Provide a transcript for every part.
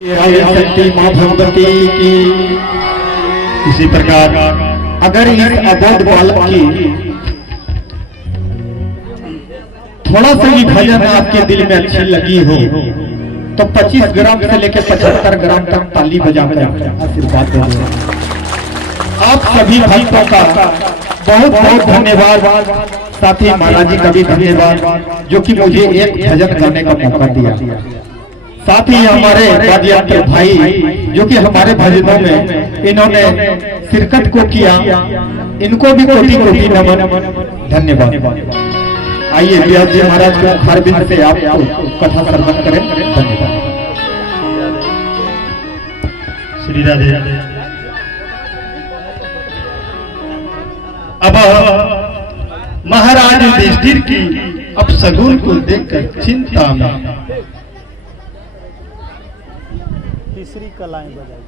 शक्ति माँ भगवती की। इसी प्रकार अगर इस अबोध बालक की थोड़ा सा भी भजन आपके दिल में अच्छी लगी हो तो 25 ग्राम से लेकर 75 ग्राम तक ताली बजाकर आशीर्वाद दो। आप सभी भक्तों का बहुत बहुत धन्यवाद। साथ ही महाराज जी का भी धन्यवाद जो कि मुझे एक भजन गाने का मौका दिया। साथ ही हमारे वाद्ययंत्र भाई जो कि हमारे भजनों में इन्होंने शिरकत को किया, इनको भी कोटि कोटि नमन, धन्यवाद। आइए व्यास जी महाराज को मुखारबिंद से आप कथा श्रवण करें। धन्यवाद। श्री राधे। अब महाराज युधिष्ठिर की अपशगुन को देखकर चिंता में तीसरी कलाएं बजाई।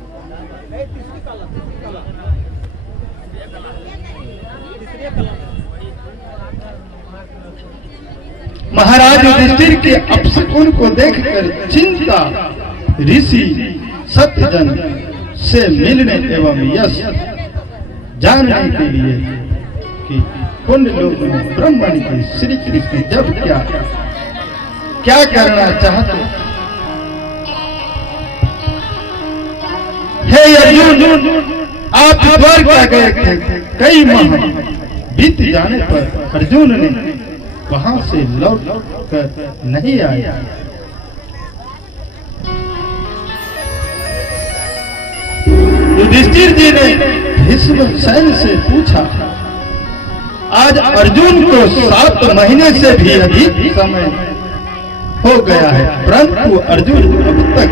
महाराज युधिष्ठिर के अपशगुन को देखकर चिंता ऋषि सत्यजन से मिलने एवं यश जानने के लिए कि कुंड लोक में ब्रह्मण के श्री कृष्ण जब क्या करना चाहते। हे अर्जुन, आप द्वारका गए थे, कई माह बीत जाने पर अर्जुन ने वहां से लौट कर नहीं आया। युधिष्ठिर जी ने भीष्मसेन से पूछा, आज अर्जुन को 7 महीने से भी अधिक समय हो गया है, परंतु अर्जुन अब तक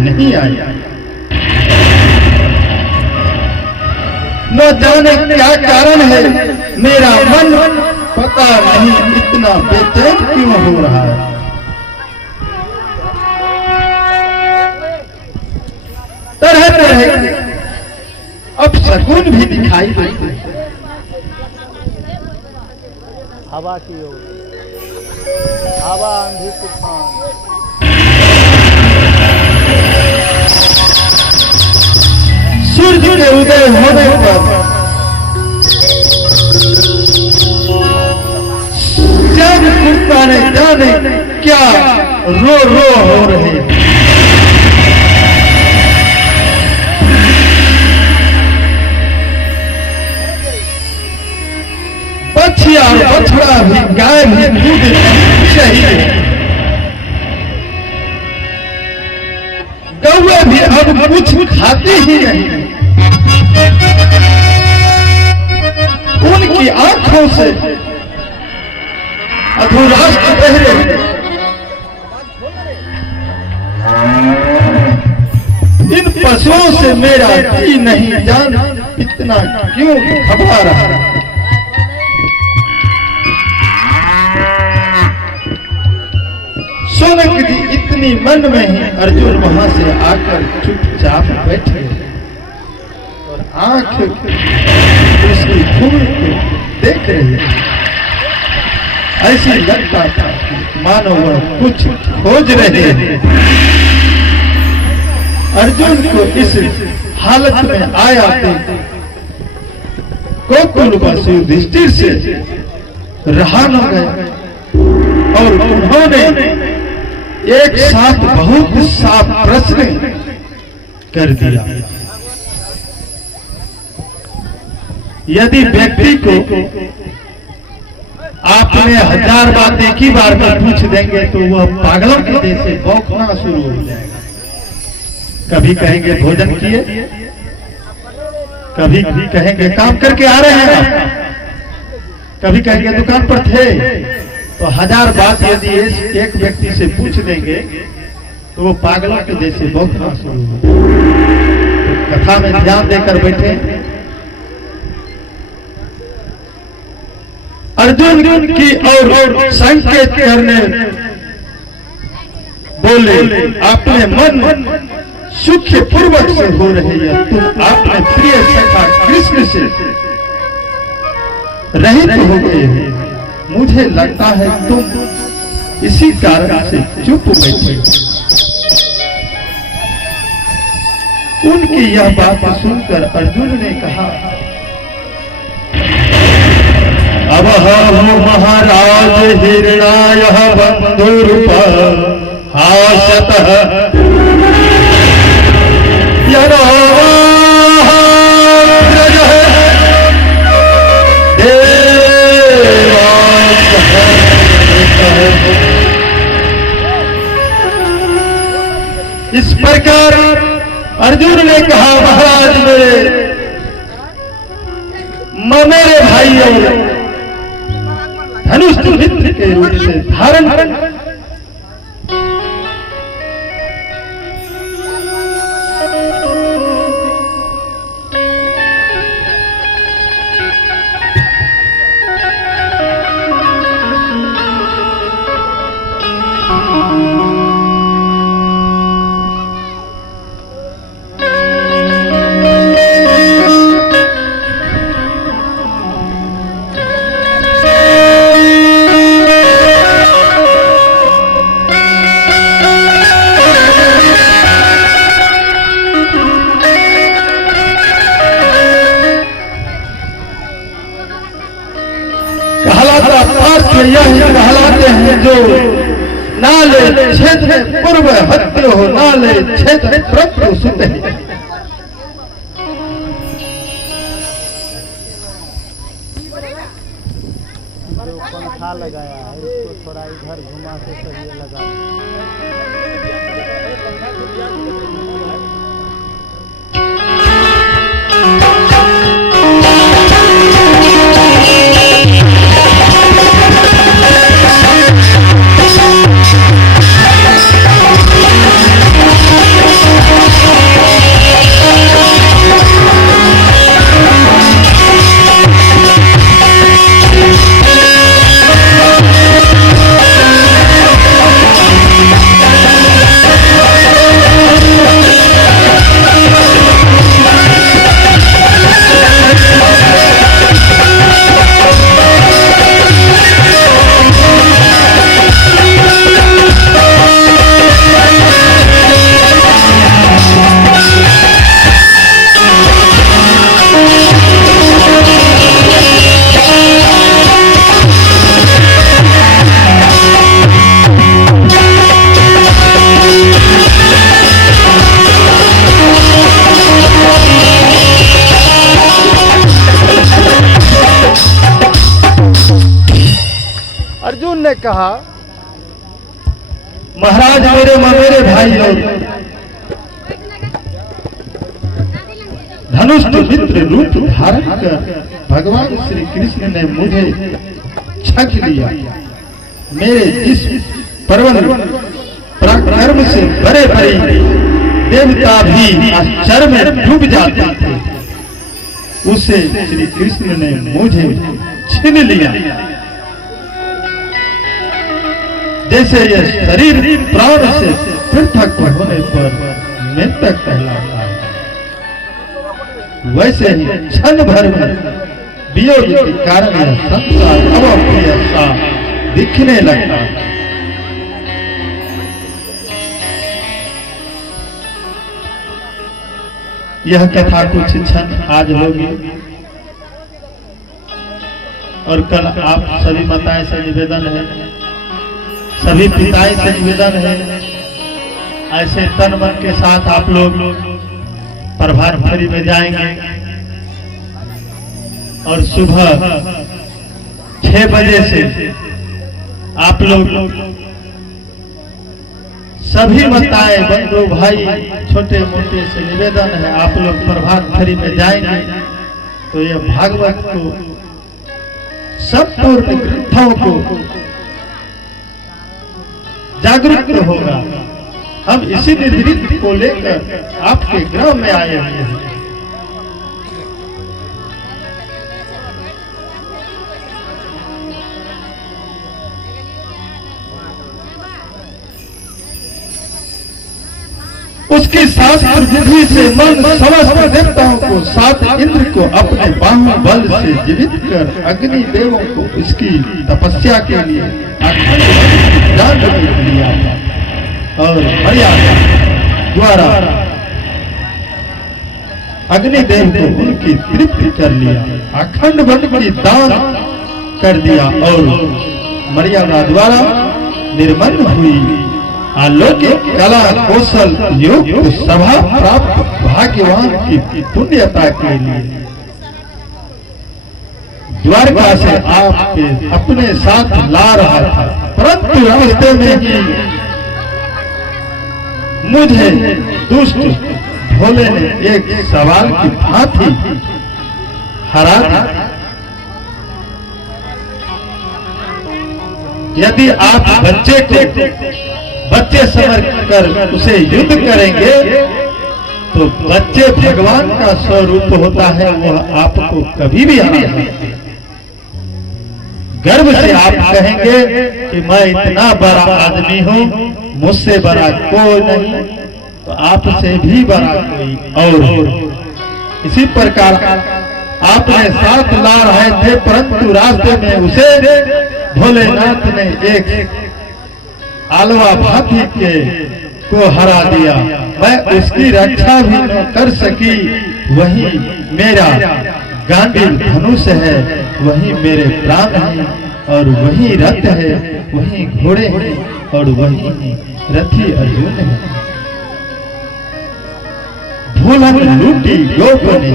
नहीं आया। न जाने क्या कारण है, मेरा मन पता नहीं इतना बेचैन क्यों हो रहा है। तरह तरह के अपशगुन भी दिखाई देते हैं। हवा की ओर, हवा आंधी तूफान, सूर्य के उदय होने पर जब कुत्ता ने जाने क्या रो रो हो रहे हैं। बछिया बछड़ा भी गाय भी दूध चाहिए, कौवे भी अब कुछ खाते ही नहीं। उनकी आंखों से अधोराष्ट्र बह रहे। इन पशुओं से मेरा जी नहीं जान इतना क्यों घबरा रहा है। सोनक जी इतनी मन में ही अर्जुन वहां से आकर चुपचाप बैठे और आंख उसकी खून को देख रहे। ऐसी लगता था मानो वह कुछ खोज रहे हैं। अर्जुन को इस हालत में आया गोकुल वासी युधिष्ठिर से रहा न गया और उन्होंने एक साथ बहुत साफ प्रश्न कर दिया। यदि व्यक्ति को आपने 1000 बात एक ही बार में पूछ देंगे तो वह पागलों के जैसे भौंकना शुरू हो जाएगा। कभी कहेंगे भोजन किए, कभी कहेंगे काम करके आ रहे हैं, कभी कहेंगे दुकान पर थे। तो 1000 बात यदि एक व्यक्ति से पूछ देंगे तो वो पागलों के जैसे भौंकना शुरू हो। तो कथा में ध्यान देकर बैठे। अर्जुन की और संकेत करने बोले, अपने मन सुख पूर्वक से हो रही है, तुम अपने प्रिय सखा कृष्ण से रहित हो गए हो। मुझे लगता है तुम इसी कारण से चुप बैठे। उनकी यह बात सुनकर अर्जुन ने कहा, अब हो महाराज हिरणाय बंधुरूप हासतः इस प्रकार अर्जुन ने कहा, महाराज मेरे भाइयों, धनुष मित्र के रूप से धारण कहलाते हैं जो नाले छेद में पूर्व हत्य हो, नाले छेद प्रत्यु सुत है। जो पंखा लगाया है इसको थोड़ा इधर घुमा के सही लगा। अर्जुन ने कहा, महाराज मेरे भाई लोग, धनुष मित्र रूप धारण कर भगवान श्री कृष्ण ने मुझे छक लिया। मेरे इस पर्वत पराक्रम से बड़े बड़े देवता भी आश्चर्य में डूब जाते थे, उसे श्री कृष्ण ने मुझे छीन लिया। जैसे यह शरीर प्राण से पृथक होने पर मृतक कहलाता है, वैसे ही क्षण भर में वियोग के कारण यह संसार अप्रिय सा दिखने लगता है। यह कथा कुछ क्षण आज होगी और कल आप सभी माताएं से निवेदन है, सभी पिताएं से निवेदन है, ऐसे तन मन के साथ आप लोग प्रभात फेरी में जाएंगे और सुबह 6 बजे से आप लोग सभी माताएं बंधु भाई छोटे मोटे से निवेदन है, आप लोग प्रभात फेरी में जाएंगे तो यह भागवत को सब पूर्ण ग्रंथों को जागरूक होगा। हम इसी निर्वृत्ति को लेकर आपके ग्राम में आए हुए हैं। उसकी शास्त्र विधि से मन समस्त देवताओं को, 7 इंद्र को अपने बाहुबल से जीवित कर अग्नि देवों को इसकी तपस्या के लिए और मर्यादा द्वारा अग्निदेव को उनकी तृप्ति कर लिया, अखंड वन की दान कर दिया और मर्यादा द्वारा निर्मल हुई अलौकिक कला कौशल युक्त सभा प्राप्त भाग्यवान की पुण्यता के लिए द्वारका से आपके अपने साथ ला रहा था, परंतु रास्ते में ही मुझे दुष्ट भोले ने एक सवाल की भांति हरा दिया। यदि आप बच्चे समझ कर उसे युद्ध करेंगे तो बच्चे भगवान का स्वरूप होता है, वह आपको कभी भी हरा नहीं। गर्व से आप कहेंगे कि मैं इतना बड़ा आदमी हूँ, मुझसे बड़ा कोई नहीं, तो आपसे भी बड़ा कोई और। इसी प्रकार आपने साथ ला रहे थे, परंतु रास्ते में उसे भोलेनाथ ने एक आलवा भाती के को हरा दिया। मैं उसकी रक्षा भी न कर सकी। वही मेरा गांधी धनुष है, वही मेरे प्राण है और वही रथ है, वही घोड़े हैं और वही रथी अर्जुन है। भूलन लूटी गोपने,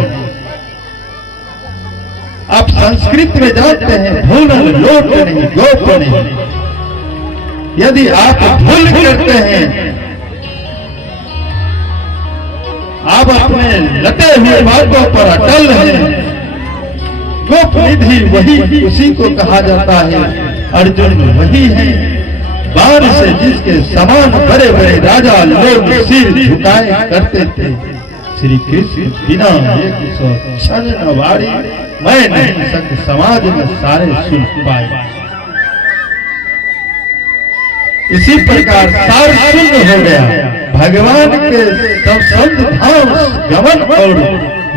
आप संस्कृत में जानते हैं भूलन लोट नहीं गोपने। यदि आप भूल करते हैं, आप अपने लटे हुए बातों पर अटल हैं। गोप निधि वही, उसी को कहा जाता है। अर्जुन वही है, बाण से जिसके समान बड़े बड़े राजा लोग सिर झुकाए करते थे। श्री कृष्ण बिना एक सौ क्षण न वारी, मैं नहीं संग समाज में सारे सुन पाए। इसी प्रकार सार शून्य हो गया। भगवान के सब संत धाम गमन और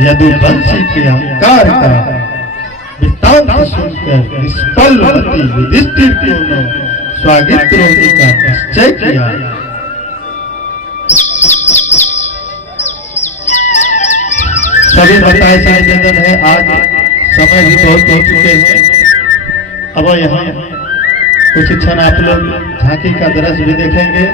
यदुवंशी के अहंकार का वृत्तांत सुनकर निष्फलवती युधिष्ठिर को स्वागत होने का निश्चय किया। सभी बताए निवेदन है, आज समय भी बहुत हो चुके हैं। अब यहाँ कुछ क्षण आप लोग झांकी का दृश्य भी देखेंगे।